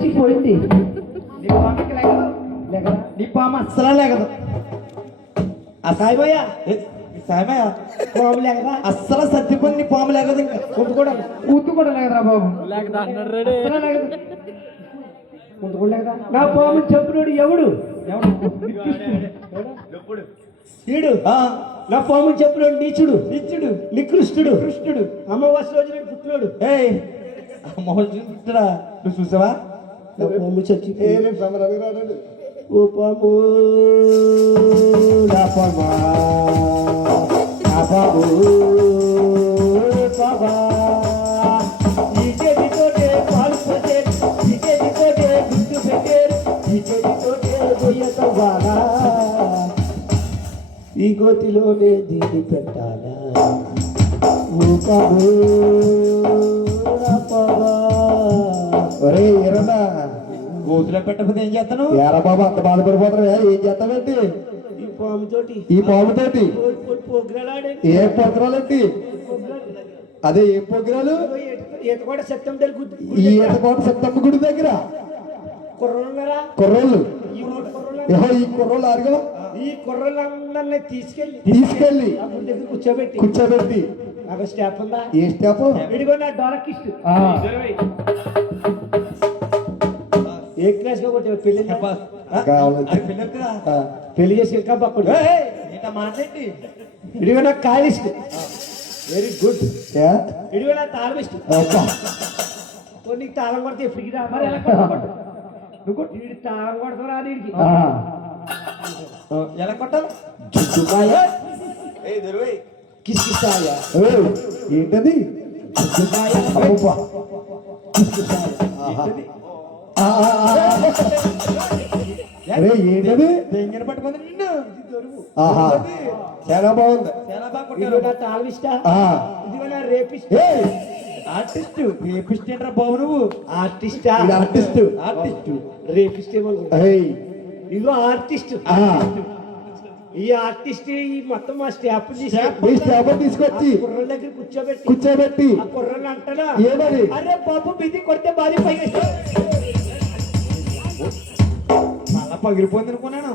పోయింది. నీ పాము అస్సలా లేకదు. సాయిబయ్యా సాయమయ్య పాము లేకదా అస్సలు సత్తిపోయింది. నీ పాము లేకదు. ఇంకా కూతు కూడా లేకరా బాబు. అస్సలు లేకదు. నా పాము చెప్పినోడు ఎవడు? ఈడు నా పాము చెప్పినోడు నీచుడు నికృష్టుడు కృష్ణుడు అమావాస్య రోజున పుట్టినోడు. ఏయ్ మొహం చూస్తుడా నువ్వు చూసావా? నా పాము చచ్చి ఓ పాము నా పామా నా బాబు బాబా ఈ చేతితోటే పాలు పెట్టారు, ఈ చేతితోటే గుడ్డు పెట్టారు, ఈ చేతితోటే గొయ్యతో బాగా ఈ గోతిలోనే దీన్ని పెట్టాలా ఓ బాబు నా పామా. ఒరే ఎరడా గోతులో పెట్టకపోతే ఏం చేస్తాను? ఏరా బాబు అంత బాధపడిపోతారా? ఏం చేస్తావేంటి ఈ పాముతోటి? ఏ పొగరాలండి? అదే ఏ పొగరాలు? ఈతకోట సత్యం ఈ ఈతకోట సత్తమ్మ గుడి దగ్గర కుర్రోళ్ళు. ఈ కుర్రోళ్ళు అరుగు ఈ కుర్రలందరినీ తీసుకెళ్ళి ఆ గుడి దగ్గర కూర్చోబెట్టి నాకు స్టాప్ ఉందా? ఏ స్టాప్? ఇదిగో నా డొరకిస్ట్ ఏ క్లాస్ లో కొట్టావు పెళ్లి పెళ్లి చేసి ఇంకా పక్కడు. మాట్లాడి ఇదిగో నా కాలిస్ట్ వెరీ గుడ్. ఇదిగో నా తాళమిస్ట్ నీకు తాళం కొడితే ఎప్పటికి రా మరి ఎలా నువ్వు తాళం కొడతావు రా నీడికి ఎలా కొట్టాలి? కిస్కిస్తాయా ఏంటది? అరే ఏంటది? తెంగిన పట్టుకుంది నిన్ను. ఆహా చాలా బాగుంది. చాలా బాగా ఇదిగో కొట్టారు. నా తాళమిస్టా ఇదిగో నా రేపిస్ట్ ఆర్టిస్ట్ రేపిస్ట్ ఏంట్రా బాబు నువ్వు? ఆర్టిస్టా ఆర్టిస్ట్ ఆర్టిస్ట్ రేపిస్ట్ ఏమో ఇదిగో ఆర్టిస్ట్. ఈ ఆర్టిస్ట్ ఈ మొత్తం మా స్టాప్ ఈ స్టాప్ తీసుకొచ్చి కుర్ర దగ్గర కూర్చోబెట్టి ఆ కుర్రలు అంటారా ఏమని? అరే బాబు బిది కొడితే బాధ పైగా మళ్ళా పగిలిపోయింది అనుకున్నాను.